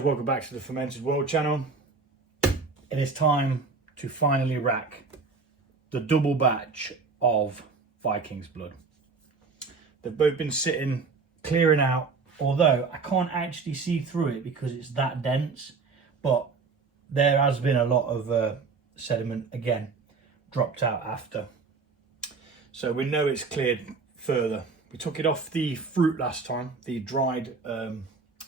guys, welcome back to the Fermented World channel. It is time to finally rack the double batch of Vikings Blood. They've both been sitting, clearing out, although I can't actually see through it because it's that dense, but there has been a lot of sediment, again, dropped out after. So we know it's cleared further. We took it off the fruit last time, the dried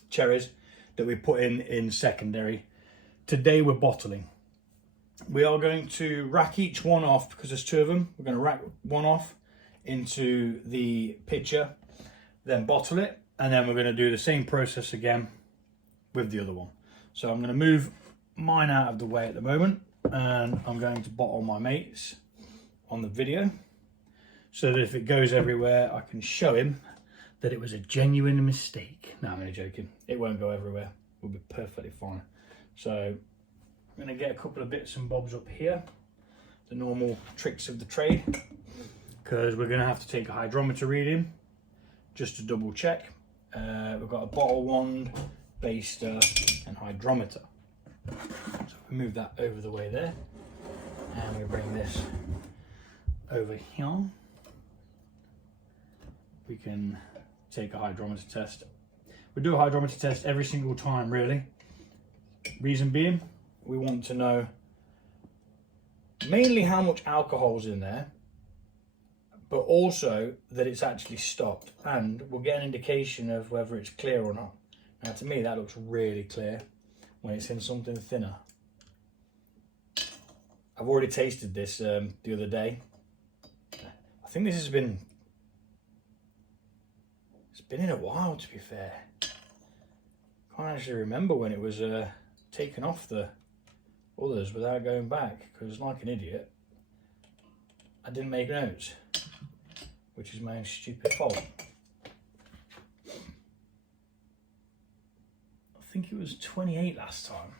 cherries that we put in secondary. Today we're bottling. We are going to rack each one off because there's two of them. We're going to rack one off into the pitcher, then bottle it, and then we're going to do the same process again with the other one. So I'm going to move mine out of the way at the moment, and I'm going to bottle my mates on the video so that if it goes everywhere I can show him that it was a genuine mistake. No, I'm only joking. It won't go everywhere. We'll be perfectly fine. So I'm going to get a couple of bits and bobs up here, the normal tricks of the trade, because we're going to have to take a hydrometer reading just to double check. We've got a bottle wand, baster and hydrometer. So we move that over the way there, and we bring this over here. We can take a hydrometer test. We do a hydrometer test every single time, really. Reason being, we want to know mainly how much alcohol's in there, but also that it's actually stopped, and we'll get an indication of whether it's clear or not. Now, to me, that looks really clear when it's in something thinner. I've already tasted this the other day. I think this has been, it's been in a while, to be fair. Can't actually remember when it was taken off the others without going back, because like an idiot I didn't make notes, which is my own stupid fault. I think it was 28 last time.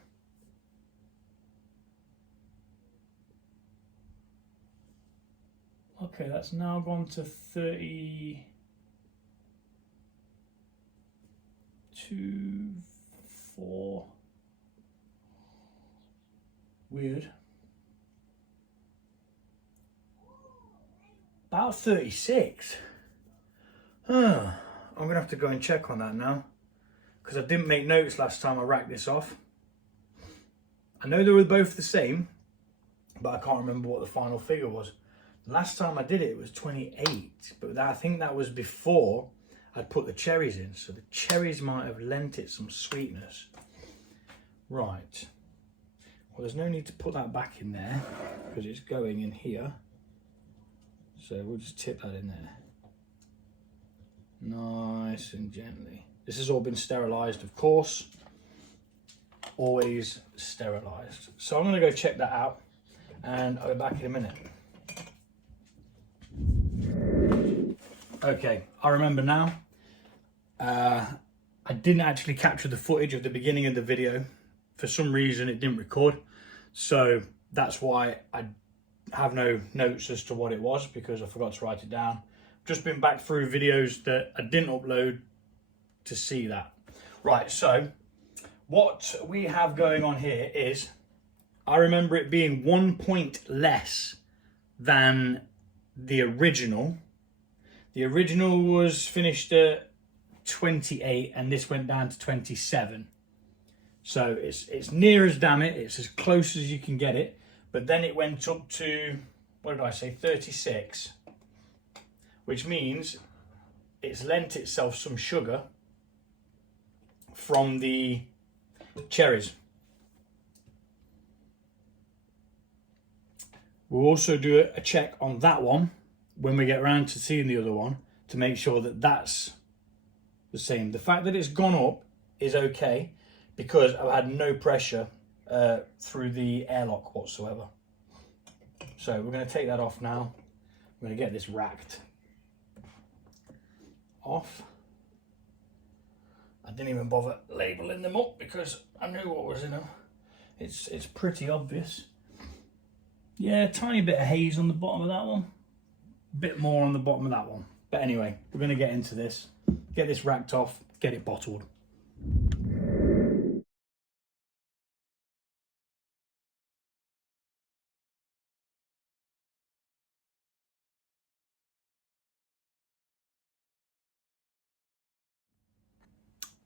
Okay, that's now gone to 32, 4. Weird. About 36. I'm gonna have to go and check on that now, because I didn't make notes last time I racked this off. I know they were both the same, but I can't remember what the final figure was. Last time I did it, it was 28, but I think that was before I'd put the cherries in, so the cherries might have lent it some sweetness. Right. Well, there's no need to put that back in there because it's going in here. So we'll just tip that in there. Nice and gently. This has all been sterilised, of course. Always sterilised. So I'm going to go check that out, and I'll be back in a minute. Okay, I remember now. I didn't actually capture the footage of the beginning of the video. For some reason it didn't record, so that's why I have no notes as to what it was, because I forgot to write it down. Just been back through videos that I didn't upload to see that. Right, so what we have going on here is, I remember it being 1 point less than the original. The original was finished at 28 and this went down to 27. So it's near as damn it, it's as close as you can get it. But then it went up to, what did I say, 36. Which means it's lent itself some sugar from the cherries. We'll also do a check on that one when we get around to seeing the other one, to make sure that that's the same. The fact that it's gone up is okay, because I've had no pressure through the airlock whatsoever. So we're going to take that off now. I'm going to get this racked off. I didn't even bother labelling them up because I knew what was in them. It's pretty obvious. Yeah, a tiny bit of haze on the bottom of that one. A bit more on the bottom of that one. But anyway, we're going to get into this, get this racked off, get it bottled.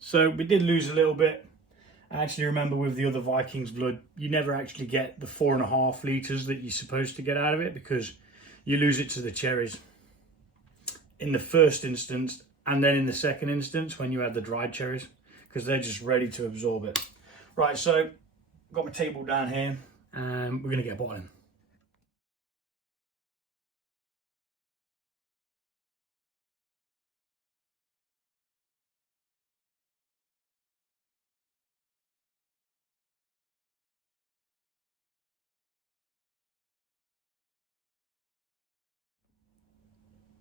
So we did lose a little bit. I actually remember with the other Vikings Blood, you never actually get the 4.5 litres that you're supposed to get out of it because you lose it to the cherries in the first instance, and then in the second instance when you add the dried cherries, because they're just ready to absorb it. Right, so got my table down here and we're going to get a bottle in.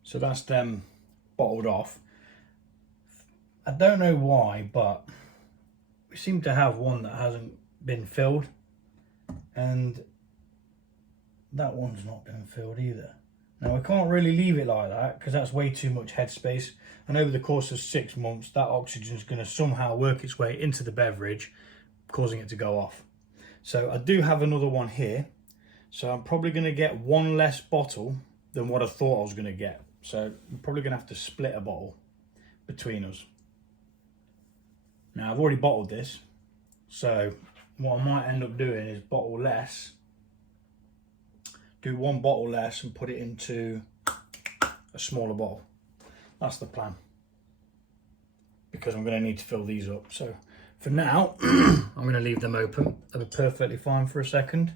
So that's them bottled off. I don't know why, but we seem to have one that hasn't been filled, and that one's not been filled either. Now I can't really leave it like that because that's way too much headspace, and over the course of 6 months that oxygen is going to somehow work its way into the beverage, causing it to go off. So I do have another one here, so I'm probably going to get one less bottle than what I thought I was going to get. So I'm probably going to have to split a bottle between us. Now I've already bottled this, so what I might end up doing is bottle less, do one bottle less and put it into a smaller bottle. That's the plan, because I'm going to need to fill these up. So for now, I'm going to leave them open. They'll be perfectly fine for a second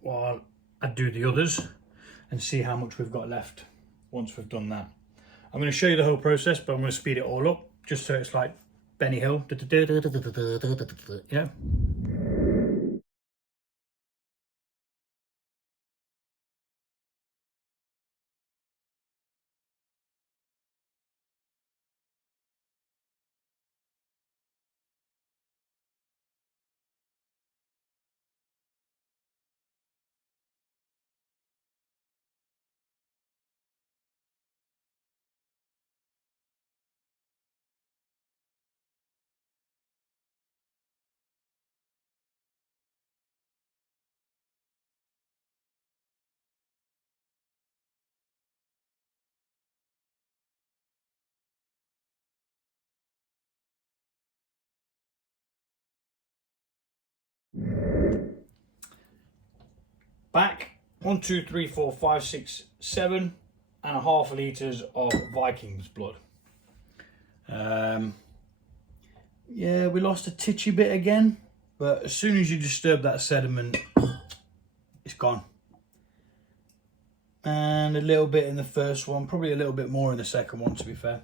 while I do the others and see how much we've got left once we've done that. I'm going to show you the whole process, but I'm going to speed it all up just so it's like Benny Hill. Yeah. Back 1, 2, 3, 4, 5, 6, 7.5 litres of Vikings Blood. Yeah, we lost a titchy bit again, but as soon as you disturb that sediment, it's gone. And a little bit in the first one, probably a little bit more in the second one, to be fair.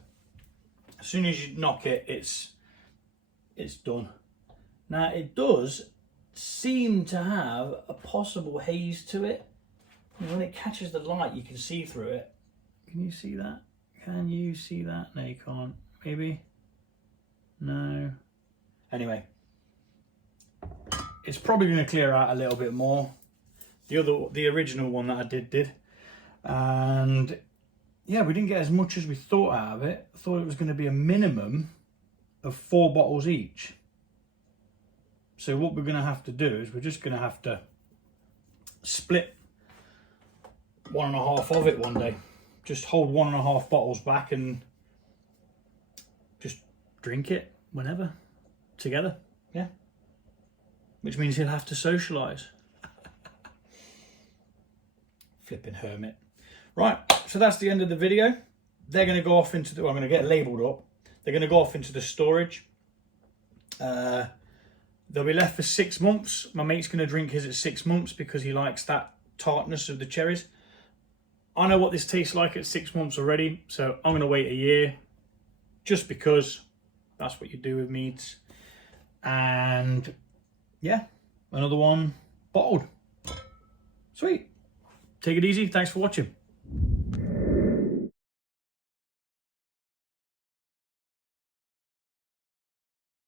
As soon as you knock it, it's done. Now it does seem to have a possible haze to it. When it catches the light, you can see through it. Can you see that? Can you see that? No, you can't. Maybe? No. Anyway, it's probably going to clear out a little bit more. The original one that I did. And yeah, we didn't get as much as we thought out of it. I thought it was going to be a minimum of 4 bottles each. So what we're going to have to do is we're just going to have to split 1.5 of it one day. Just hold 1.5 bottles back and just drink it whenever together. Yeah. Which means he'll have to socialise. Flipping hermit. Right, so that's the end of the video. They're going to go off into the, well, I'm going to get labelled up. They're going to go off into the storage. They'll be left for 6 months. My mate's going to drink his at 6 months because he likes that tartness of the cherries. I know what this tastes like at 6 months already, so I'm going to wait a year just because that's what you do with meads. And yeah, another one bottled. Sweet. Take it easy. Thanks for watching.